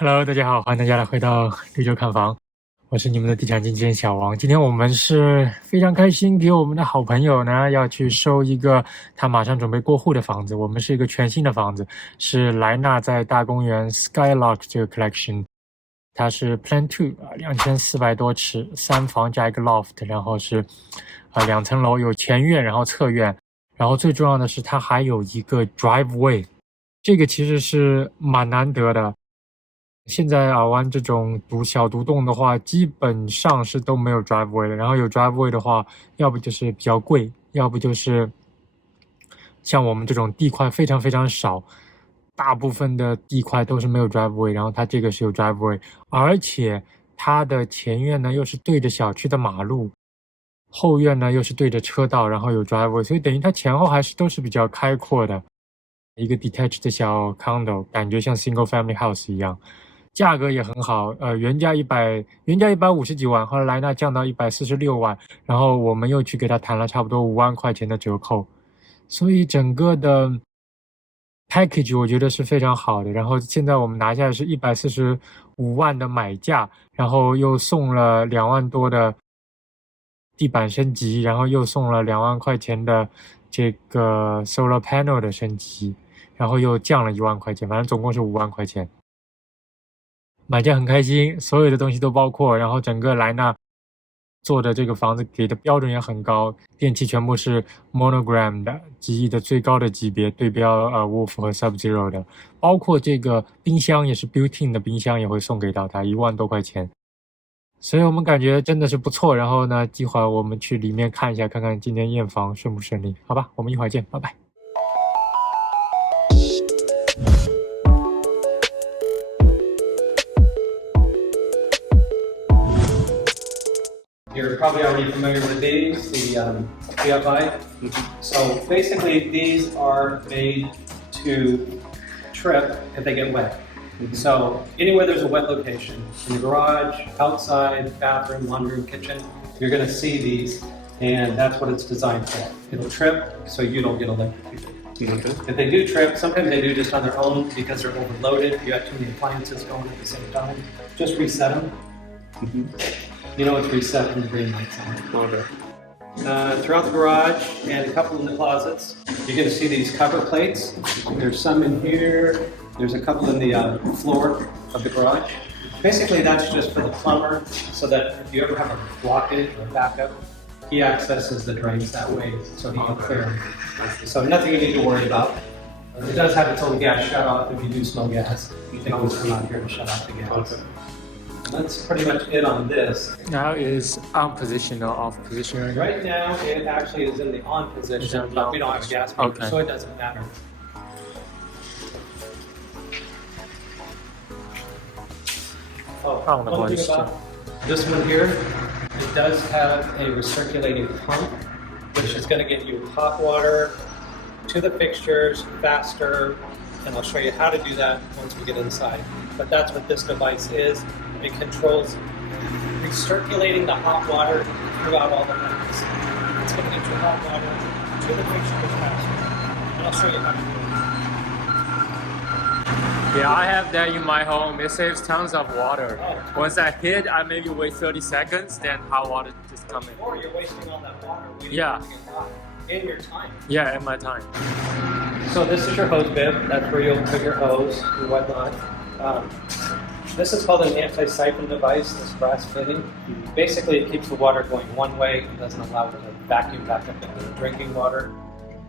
Hello，大家好，欢迎大家来回到绿洲看房，我是你们的地产经纪人小王。今天我们是非常开心，给我们的好朋友呢要去收一个他马上准备过户的房子。我们是一个全新的房子，是莱纳在大公园 Skylock 这个 collection， 它是 Plan 2 2400多尺，3房加一个 Loft， 然后是2层楼，有前院然后侧院，然后最重要的是它还有一个 driveway， 这个其实是蛮难得的。现在尔湾这种小独栋的话，基本上是都没有 driveway 的。然后有 driveway 的话，要不就是比较贵，要不就是像我们这种地块非常非常少，大部分的地块都是没有 driveway， 然后它这个是有 driveway， 而且它的前院呢又是对着小区的马路，后院呢又是对着车道，然后有 driveway， 所以等于它前后还是都是比较开阔的一个 detached 的小 condo， 感觉像 single family house 一样。价格也很好，原价150几万，后来莱纳降到146万，然后我们又去给他谈了差不多5万块钱的折扣，所以整个的 package 我觉得是非常好的。然后现在我们拿下的是145万的买价，然后又送了2万多的地板升级，然后又送了2万块钱的这个 solar panel 的升级，然后又降了1万块钱，反正总共是5万块钱。买家很开心，所有的东西都包括，然后整个莱纳做的这个房子给的标准也很高，电器全部是 monogram 的机翼的最高的级别，对标Wolf 和 Sub-Zero 的，包括这个冰箱也是 built-in 的冰箱也会送给到他，1万多块钱，所以我们感觉真的是不错。然后呢，一会儿我们去里面看一下，看看今天验房顺不顺利，好吧，我们一会儿见，拜拜。You're probably already familiar with these, the PFI. So basically these are made to trip if they get wet. So anywhere there's a wet location, in the garage, outside, bathroom, laundry room, kitchen, you're going to see these, and that's what it's designed for. It'll trip so you don't get electrocuted. If they do trip, sometimes they do just on their own because they're overloaded. You have too many appliances going at the same time. Just reset them. You know it's reset when the green light's on. Throughout the garage and a couple in the closets, you're going to see these cover plates. There's some in here. There's a couple in the floor of the garage. Basically, that's just for the plumber, so that if you ever have a blockage or backup, he accesses the drains that way, so he can clear them. So nothing you need to worry about. It does have its own gas shutoff. If you do smell gas, you can always come out here and shut off the gas. That's pretty much it on this. Now is on position or off position? Right now, it actually is in the on position, but we don't have a gas meter, Okay. so it doesn't matter. On the One thing position. about this one here, it does have a recirculating pump, which is going to get you hot water to the fixtures faster, and I'll show you how to do that once we get inside. But that's what this device is. It controls recirculating the hot water throughout all the vents. It's going to get your hot water to the fixtures faster. And I'll show you how to do it. Yeah, I have that in my home. It saves tons of water. Oh. Once I hit, I maybe wait 30 seconds, then hot water just come in. Or you're wasting all that water waiting Yeah. to get hot. And your time. Yeah, at my time. So this is your hose bib. That's where you'll put your hose and whatnot. This is called an anti-siphon device, this brass fitting. Basically, it keeps the water going one way and doesn't allow it to vacuum back up into the drinking water.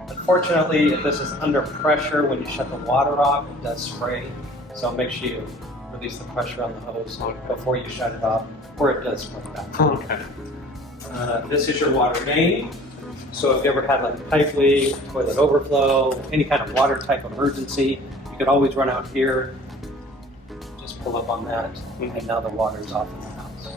Unfortunately, if this is under pressure, when you shut the water off, it does spray. So make sure you release the pressure on the hose before you shut it off, or it does spray back. Okay. This is your water main. So if you ever had like a pipe leak, toilet overflow, any kind of water type emergency, you could always run out here, just pull up on that, and now the water is off in the house.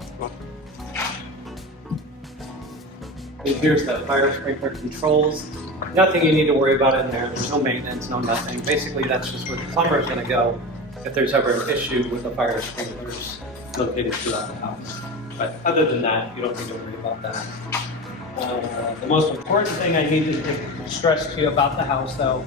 And here's the fire sprinkler controls. Nothing you need to worry about in there. There's no maintenance, no nothing. Basically, that's just where the plumber is going to go if there's ever an issue with the fire sprinklers located throughout the house. But other than that, you don't need to worry about that. The most important thing I need to stress to you about the house, though,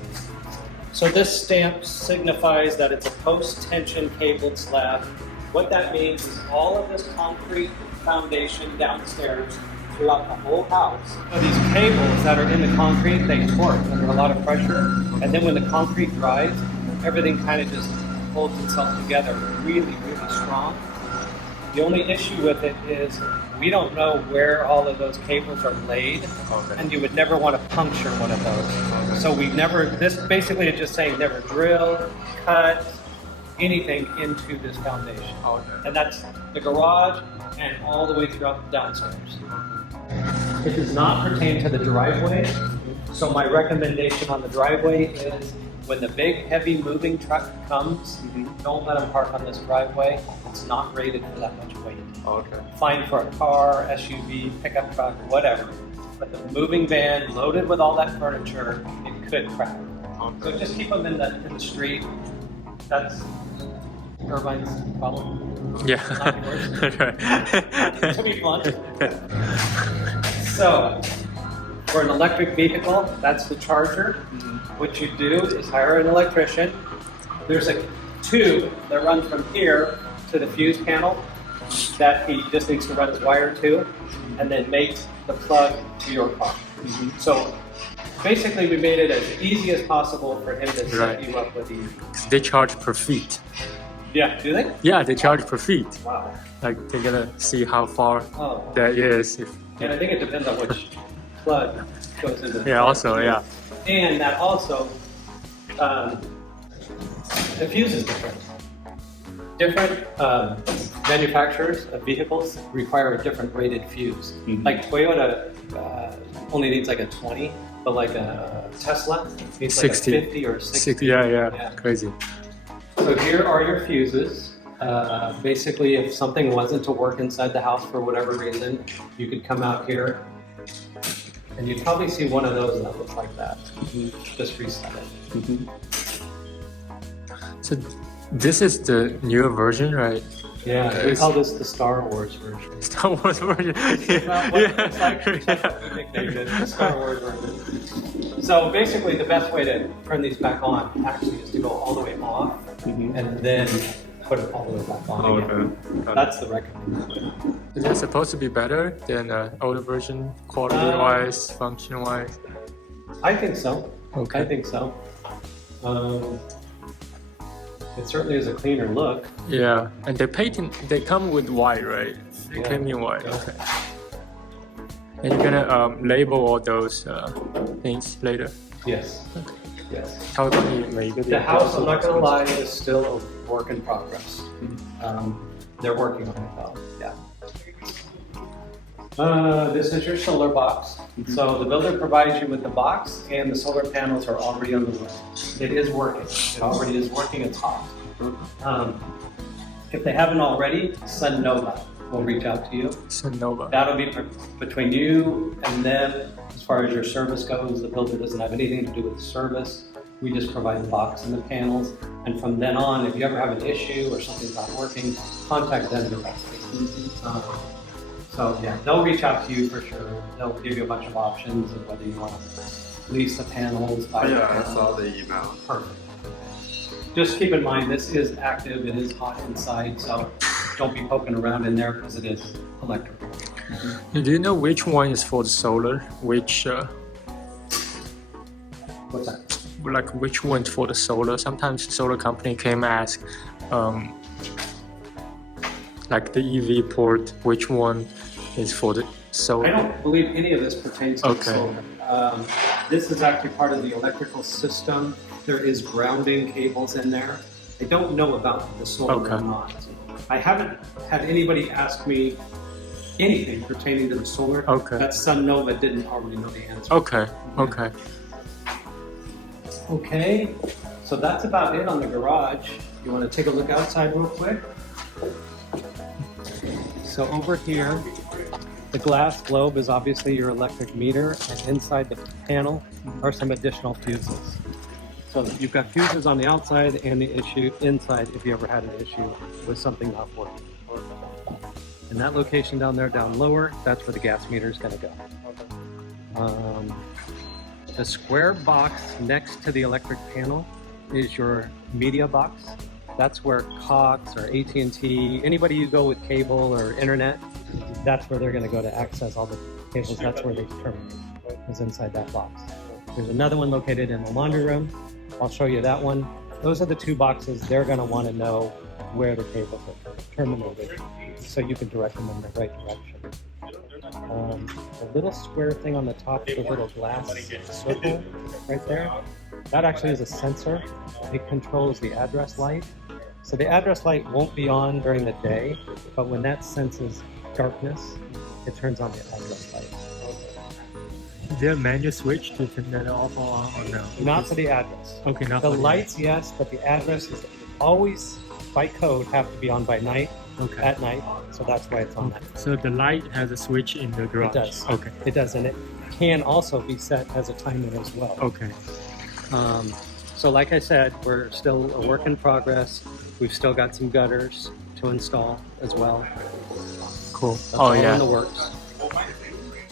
So this stamp signifies that it's a post-tension cabled slab. What that means is all of this concrete foundation downstairs throughout the whole house. So these cables that are in the concrete, they torque under a lot of pressure. And then when the concrete dries, everything kind of just holds itself together really, really strong. The only issue with it is we don't know where all of those cables are laid, and you would never want to puncture one of those. So we never, this basically is just saying never drill, cut, anything into this foundation. And that's the garage and all the way throughout the downstairs. It does not pertain to the driveway. So my recommendation on the driveway is when the big, heavy moving truck comes, don't let them park on this driveway. It's not rated for that much weight. Okay. Fine for a car, SUV, pickup truck, whatever. But the moving van loaded with all that furniture, it could crack. So just keep them in the street. That's Irvine's problem. Yeah. Not yours. Right. To be blunt. So, for an electric vehicle, that's the charger. What you do is hire an electrician. There's a tube that runs from here to the fuse panel that he just needs to run his wire to, and then makes the plug to your car. So basically we made it as easy as possible for him to set you up with these. They charge per feet. Yeah, do they? Yeah, they charge per feet. Wow. Like they're gonna see how far Oh. that is. And I think it depends on which plug goes into the Yeah, plug. also, yeah. And that also, the fuse is different. Different manufacturers of vehicles require a different rated fuse. Like Toyota only needs like a 20, but like a Tesla needs 60. like a 50 or 60. Yeah, crazy. So here are your fuses. Basically, if something wasn't to work inside the house for whatever reason, you could come out here and you'd probably see one of those that looks like that. Just reset it. So this is the newer version, right? Yeah, we call this the Star Wars version. Star Wars version. It's not what it looks like, it's just what we nicknamed it, the Star Wars version. So basically, the best way to turn these back on actually is to go all the way off and then put it all the way back on again. That's the recommendation. Is it supposed to be better than the older version, quality-wise, function-wise? I think so. Okay. I think so. It certainly is a cleaner look. Yeah, and they come with white, right? They came in white. Yeah. Okay. And you're gonna label all those things later. Yes. Okay. Yes. How about you make it? The house, I'm not going to lie, is still a work in progress. They're working on it though. Yeah. This is your solar box. So the builder provides you with the box, and the solar panels are already on the way. It is working. It already is working. It's hot. If they haven't already, SunNova will reach out to you. SunNova. That'll be between you and them. As far as your service goes, the builder doesn't have anything to do with the service. We just provide the box and the panels. And from then on, if you ever have an issue or something's not working, contact them directly. So yeah, they'll reach out to you for sure. They'll give you a bunch of options of whether you want to lease the panels, buy the panels. I saw the email. Perfect. Just keep in mind, this is active. It is hot inside, so don't be poking around in there because it is electrical. Do you know which one is for the solar? Which What's that? like which one's for the solar? Sometimes solar company came ask, like the EV port, which one is for the solar? I don't believe any of this pertains to the Okay. solar. This is actually part of the electrical system. There is grounding cables in there. I don't know about the solar or not. I haven't had anybody ask me anything pertaining to the solar. Okay. That SunNova didn't already know the answer. Okay. Okay, so that's about it on the garage. You want to take a look outside real quick? So over here, the glass globe is obviously your electric meter, and inside the panel are some additional fuses. So you've got fuses on the outside and the issue inside if you ever had an issue with something not working. And that location down there, down lower, that's where the gas meter is going to go. The square box next to the electric panel is your media box. That's where Cox or AT&T, anybody you go with cable or internet, that's where they're going to go to access all the cables. That's where they terminate, is inside that box. There's another one located in the laundry room. I'll show you that one. Those are the two boxes they're going to want to know where the cables are terminated, so you can direct them in the right direction. The little square thing on the top, the little glass circle right there, that actually is a sensor. It controls the address light. So the address light won't be on during the day, but when that senses darkness, it turns on the address light. Is there a manual switch to turn that off or no? Not for the address. Okay, not The for lights, yes, but the address is always, by code, have to be on by night, Okay. at night, so that's why it's on that. So the light has a switch in the garage? It does. Okay. It does, and it can also be set as a timer as well. Okay. So like I said, we're still a work in progress. We've still got some gutters to install as well. Cool. That's Oh all yeah. in the works.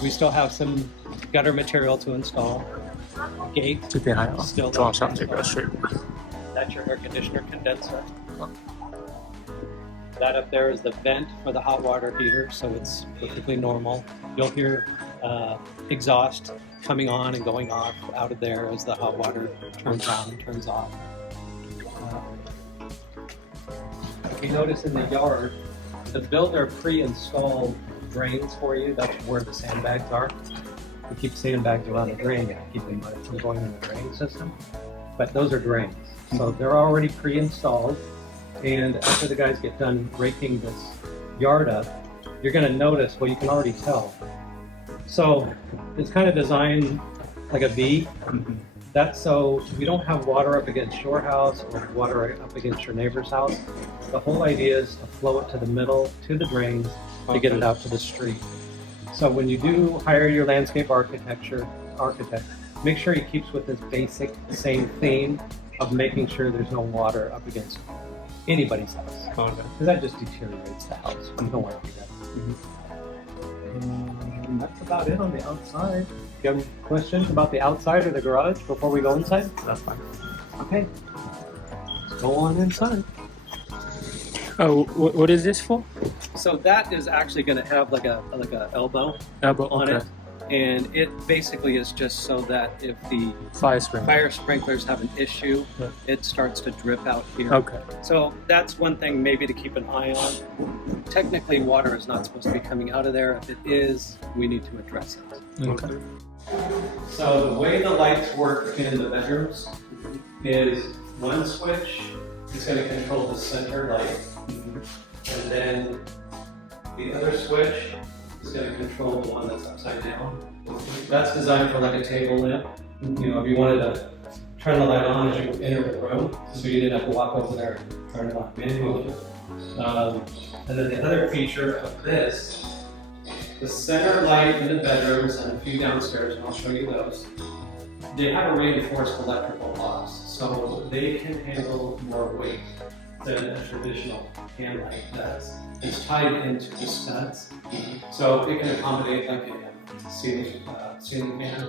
We still have some gutter material to install. Gate, 这边还要装上这个水管。 that's your air conditioner condenser. That up there is the vent for the hot water heater, so it's perfectly normal. You'll hear exhaust coming on and going off out of there as the hot water turns on and turns off. If you notice in the yard, the builder pre-installed drains for you. That's where the sandbags are. We keep sandbags around the drain to keep them from going in the drain system. But those are drains. So they're already pre-installed. And after the guys get done raking this yard up, you're going to notice, well, you can already tell. So it's kind of designed like a V. That's so we don't have water up against your house or water up against your neighbor's house. The whole idea is to flow it to the middle, to the drains, to get it out to the street. So when you do hire your landscape architect, make sure he keeps with this basic same theme of making sure there's no water up against anybody's house. Okay. Because that just deteriorates the house. You don't want to do that. That's about it on the outside. Do you have any questions about the outside or the garage before we go inside? That's fine. Okay. Let's go on inside. Oh, what is this for? So that is actually going to have like a elbow Elbow. on Okay. it. And it basically is just so that if the Fire spring. fire sprinklers have an issue, Yeah. it starts to drip out here. Okay. So that's one thing maybe to keep an eye on. Technically, water is not supposed to be coming out of there. If it is, we need to address it. Okay. So the way the lights work in the bedrooms is one switch is going to control the center light, and then the other switch is going to control the one that's upside down. That's designed for like a table lamp. You know, if you wanted to turn the light on as you enter the room, so you didn't have to walk over there and turn it on manually. And then the other feature of this, the center light in the bedrooms and a few downstairs, and I'll show you those, they have a reinforced electrical box, so they can handle more weight than a traditional hand light does. It's tied into the studs, so it can accommodate like a ceiling fan,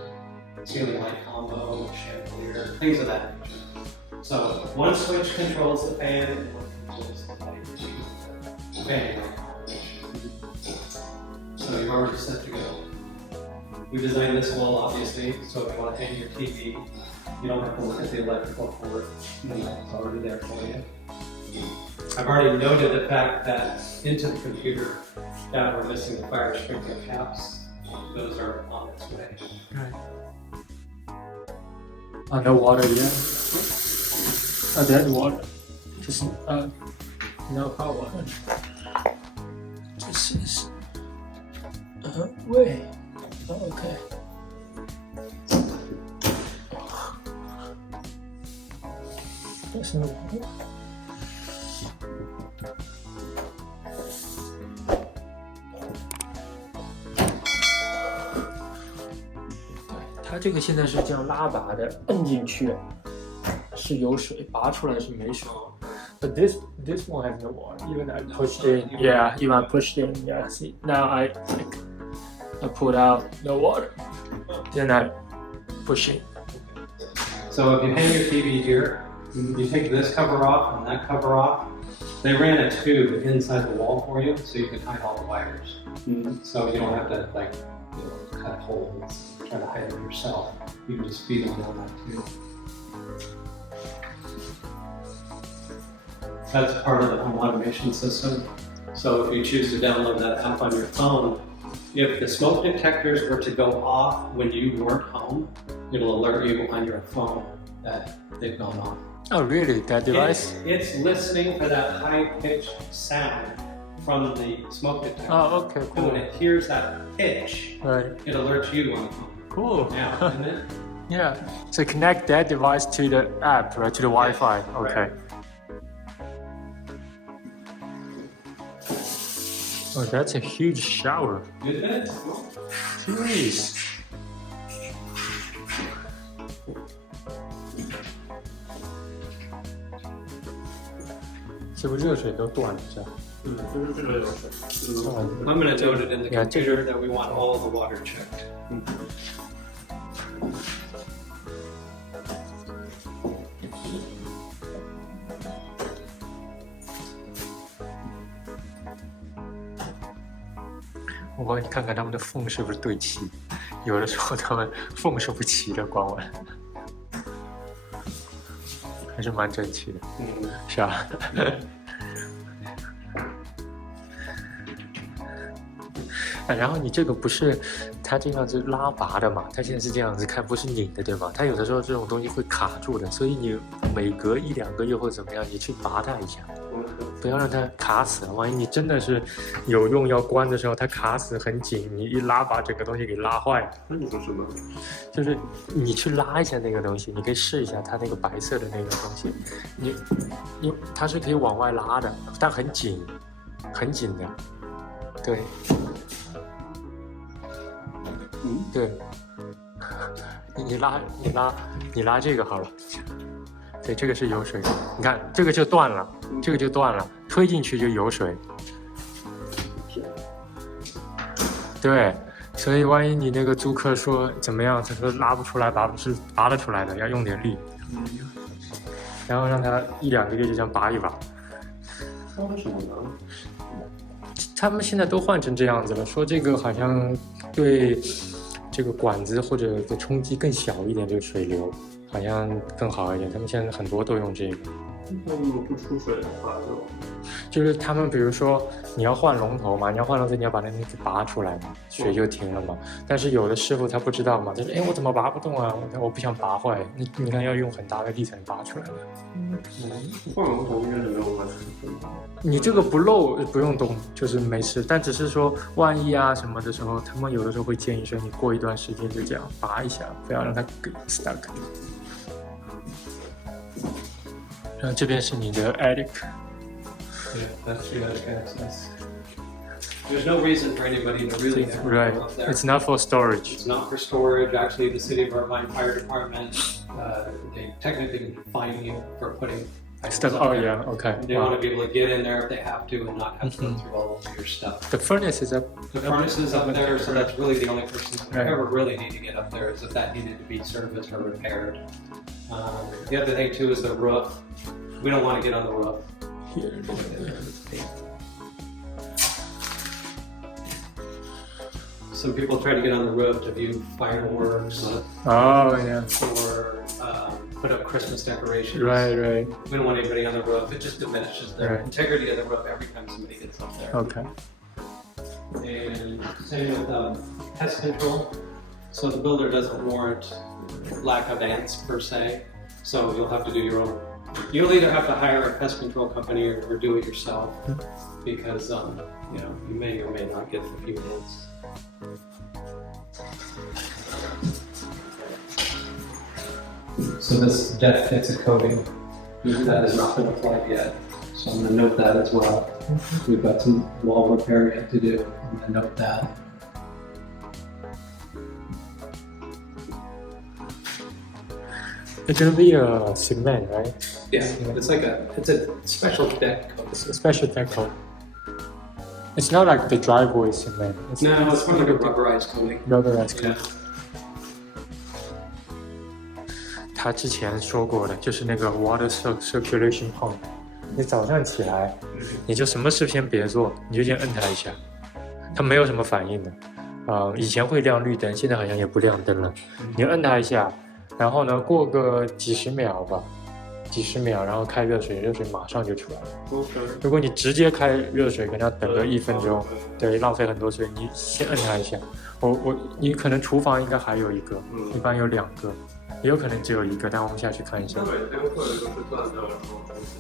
ceiling light combo, chandelier, things of that nature. So one switch controls the fan, and one controls the light, fan light combination. So you're already set to go. We designed this wall obviously, so if you want to hang your TV, you don't have to look at the electrical cord. It's already there for you. I've already noted the fact that into the computer that we're missing the fire sprinkler caps. Those are on its way. Right. No water yet. There's water. Just no hot water. This is way. Oh, okay. There's no water. 它这个现在是这样拉拔的，摁进去是有水，拔出来是没水。But this one has no water. Even I pushed in, yeah. Even I pushed in, yeah. See, now I pulled out no water. Then I push in. So if you hang your TV here, You take this cover off and that cover off. They ran a tube inside the wall for you, so you can hide all the wires. So you don't have to cut holes, try to hide it yourself. You can just feed them down that tube. That's part of the home automation system. So if you choose to download that app on your phone, if the smoke detectors were to go off when you weren't home, it'll alert you on your phone that they've gone off. Oh, really? That device? It's listening for that high-pitched sound from the smoke detector. Oh, okay, And cool. when it hears that pitch, Right. it alerts you on the phone. Cool. Yeah, isn't it? Yeah. So connect that device to the app, right? To the Wi-Fi. Okay. Oh, that's a huge shower. Isn't it? Jeez. 这不热水都断了是吧？ I'm going to note it in the Yeah, computer that we want all the water checked. 我帮你看看他们的缝是不是对齐，有的时候他们缝是不齐的，光完还是蛮整齐的，是吧？然后你这个不是它这样子拉拔的嘛？它现在是这样子看，不是拧的，对吗？它有的时候这种东西会卡住的，所以你每隔1-2个月或者怎么样，你去拔它一下，不要让它卡死了。万一你真的是有用要关的时候，它卡死很紧，你一拉把整个东西给拉坏了。那你说什么？就是你去拉一下那个东西，你可以试一下它那个白色的那个东西，它是可以往外拉的，但很紧，很紧的，对。对，你拉这个好了，对，这个是有水的，你看这个就断了，这个就断了，推进去就有水，对，所以万一你那个租客说怎么样，他说拉不出来，是拔得出来的，要用点力，然后让他1-2个月就这样拔一拔。为什么呢？他们现在都换成这样子了，说这个好像对这个管子或者的冲击更小一点，这个水流好像更好一点。他们现在很多都用这个。那如果不出水的话，就是他们比如说你要换龙头嘛，你要换龙头，你要把那个给拔出来嘛，水就停了嘛。但是有的师傅他不知道嘛，他说我怎么拔不动啊？我不想拔坏，你看要用很大的力才能拔出来的。换龙头应该是没有关系。你这个不漏不用动，就是没事。但只是说万一啊什么的时候，他们有的时候会建议说你过一段时间就这样拔一下，不要让它给 stuck。然后这边是你的 attic。 Yeah, that's your attic access. There's no reason for anybody to really have Right. up there. It's not for storage. It's not for storage. Actually, the city of Irvine Fire Department, they technically can fine you for putting Stuff. Oh yeah. Okay. They want to be able to get in there if they have to and not have to go through all of your stuff. The furnace is up. The furnace is up there, so that's really the only person who Right. ever really need to get up there is if that needed to be serviced or repaired. The other thing too is the roof. We don't want to get on the roof. Here. Some people try to get on the roof to view fireworks Oh yeah. or put up Christmas decorations. Right. We don't want anybody on the roof. It just diminishes the Right. integrity of the roof every time somebody gets up there. Okay. And same with pest control. So the builder doesn't warrant lack of ants per se. So you'll have to do your own. You'll either have to hire a pest control company or do it yourself because you may or may not get a few ants. So this deck fits a coating. That has not been applied yet. So I'm going to note that as well. We've got some wall repair yet to do. I'm going to note that. It's gonna be a cement, right? Yeah, it's a special deck coat. It's a special deck coat. It's not like the driveway cement. It's No, it's more like a rubberized coating. rubberized coat. Yeah. 他之前说过的，就是那个 water circulation pump。你早上起来，你就什么事先别做，你就先摁它一下，它没有什么反应的。以前会亮绿灯，现在好像也不亮灯了。你摁它一下，然后呢，过个几十秒吧，然后开热水，热水马上就出来了。如果你直接开热水，可能要等个1分钟，对，浪费很多水。你先摁它一下。你可能厨房应该还有一个，一般有2个，也有可能只有1个，但我们下去看一下。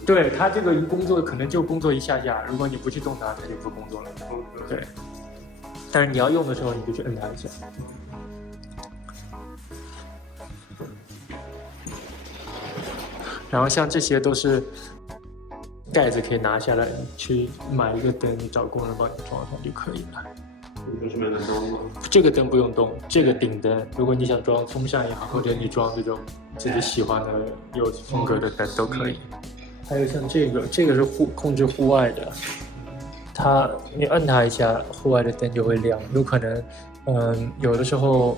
对，它这个工作可能就工作一下下，如果你不去动它，它就不工作了。对，但是你要用的时候，你就去摁它一下。然后像这些都是盖子可以拿下来，去买一个灯，你找工人帮你装上就可以了。这个灯不用动，这个顶灯，如果你想装风扇也好，或者你装这种自己喜欢的有风格的灯都可以。还有像这个是控制户外的，你摁它一下，户外的灯就会亮。有可能，有的时候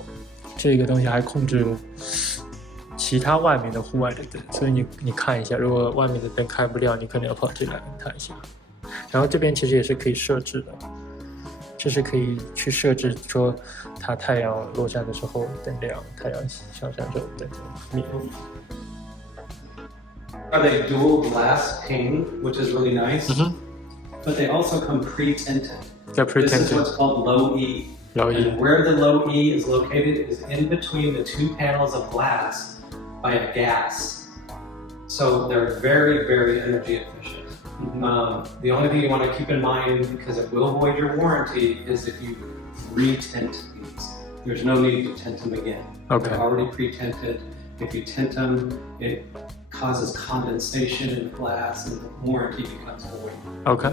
这个东西还控制其他外面的户外的灯，所以你看一下，如果外面的灯开不亮，你可能要跑这来摁它一下。然后这边其实也是可以设置的。这是可以去设置说它太阳落山的时候灯亮，太阳上山之后灯灭。Are they dual glass pane, which is really nice? But they also come pre-tinted. They're pre-tinted. This is what's called low E. Low E. And where the low E is located is in between the 2 panels of glass by a gas. So they're very, very energy efficient. The only thing you want to keep in mind, because it will void your warranty, is if you re-tint these. There's no need to tint them again. Okay. They're already pre-tinted. If you tint them, it causes condensation in the glass and the warranty becomes void. Okay.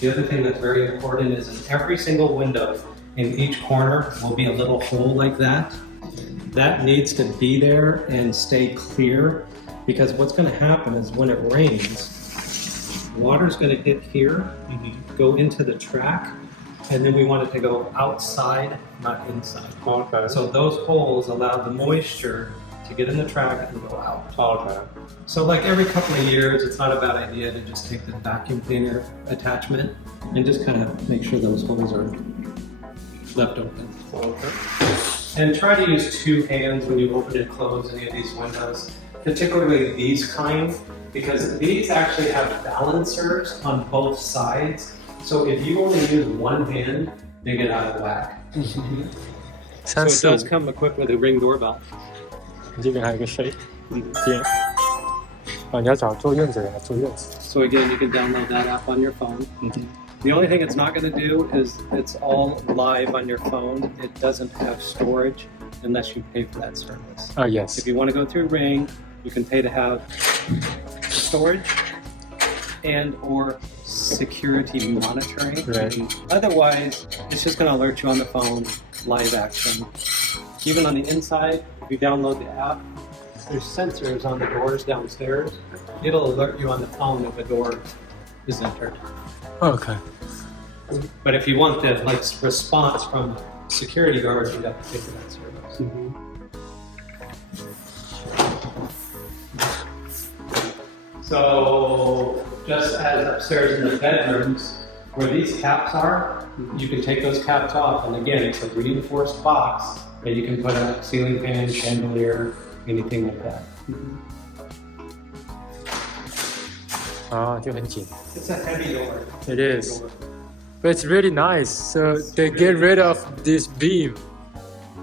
The other thing that's very important is in every single window in each corner will be a little hole like that. That needs to be there and stay clear, because what's going to happen is when it rains, water's going to hit here, go into the track, and then we want it to go outside, not inside. Okay. So those holes allow the moisture to get in the track and go out. Okay. So like every couple of years, it's not a bad idea to just take the vacuum cleaner attachment and just kind of make sure those holes are left open. Okay. And try to use 2 hands when you open and close any of these windows, particularly these kind, because these actually have balancers on both sides. So if you only use 1 hand, they get out of whack. So it does come equipped with a Ring doorbell. 这边还有一个水电。你要找坐院子的坐院子。So again, you can download that app on your phone. The only thing it's not going to do is it's all live on your phone. It doesn't have storage unless you pay for that service. Yes. If you want to go through Ring, you can pay to have storage and or security monitoring. Right. Otherwise, it's just going to alert you on the phone, live action. Even on the inside, if you download the app, there's sensors on the doors downstairs. It'll alert you on the phone if a door is entered. Okay. But if you want the response from security guards, you have to pay for that service. So just as upstairs in the bedrooms, where these caps are, you can take those caps off, and again, it's a reinforced box that you can put a ceiling fan, chandelier, anything like that. 就很紧。 It's a heavy door. It is. But it's really nice. So they get rid of this beam.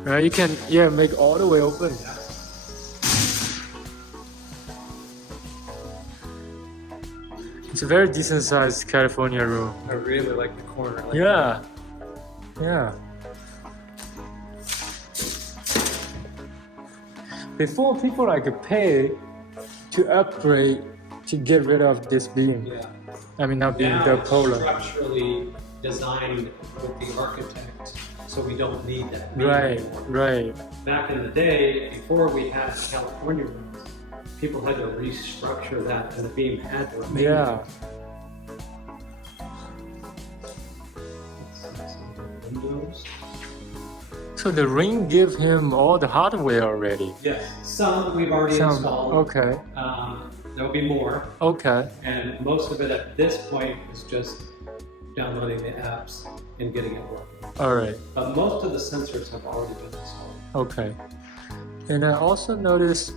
You can make all the way open. It's a very decent sized California room. I really like the corner. Yeah. Before people pay to upgrade to get rid of this beam. Yeah. I mean, not being Now the it's polar. structurally designed with the architect, so we don't need that. Right. Back in the day, before we had California rooms, people had to restructure that, and the beam had to remain. Yeah. Windows. So the ring give him all the hardware already. Yeah, some we've already Some, installed. okay, There'll be more, okay. and most of it at this point is just downloading the apps and getting it working. All right, But most of the sensors have already been installed. okay. And I also noticed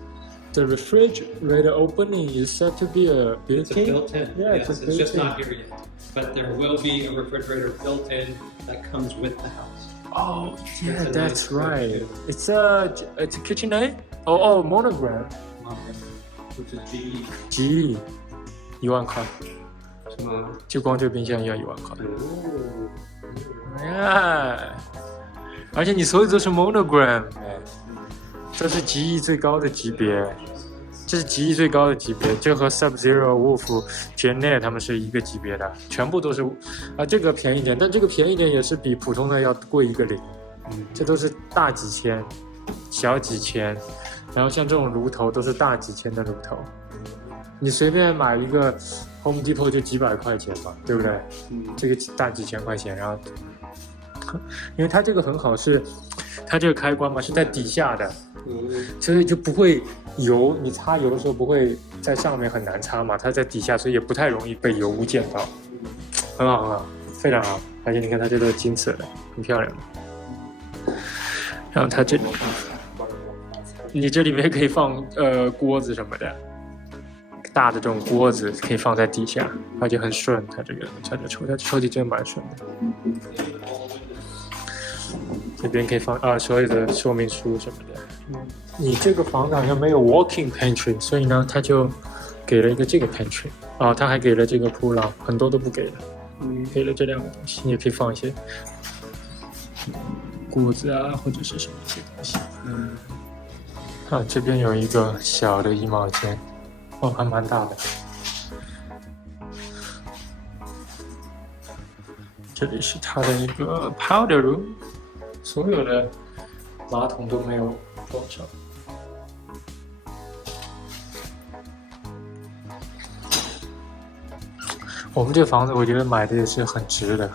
the refrigerator opening is said to be a built-in. It's a built-in. Yeah, Yes, it's a it's just built-in. not here yet. But there will be a refrigerator built in that comes with the house. Oh, yeah, It's a that's nice right. too. It's a KitchenAid. Oh, monogram. 就是GE GE 1万块，是吗？就光这冰箱要1万块。哦，哎，而且你所有都是 monogram，哎，这是GE最高的级别，这是GE最高的级别，这和 Sub-Zero、Wolf、Genet 他们是一个级别的，全部都是这个便宜点，但这个便宜点也是比普通的要贵一个零，这都是大几千、小几千，然后像这种炉头都是大几千的炉头，你随便买一个 Home Depot 就几百块钱嘛，对不对？这个大几千块钱，然后因为它这个很好是，它这个开关嘛是在底下的，所以就不会油，你擦油的时候不会在上面很难擦嘛，它在底下，所以也不太容易被油污溅到，很好很好，非常好，而且你看它这都是金色的，很漂亮的。然后它这里，你这里面可以放锅子什么的，大的这种锅子可以放在底下，而且很顺，它这个抽屉真蛮顺的。这边可以放所有的说明书什么的。你这个房子好像没有 walk-in pantry， 所以呢，他就给了一个这个 pantry。他还给了这个铺浪，很多都不给了。给了这两个东西，你也可以放一些锅子或者是什么一些东西。这边有一个小的衣帽间，还蛮大的。这里是它的一个 powder room， 所有的马桶都没有装上。我们这个房子我觉得买的也是很值的，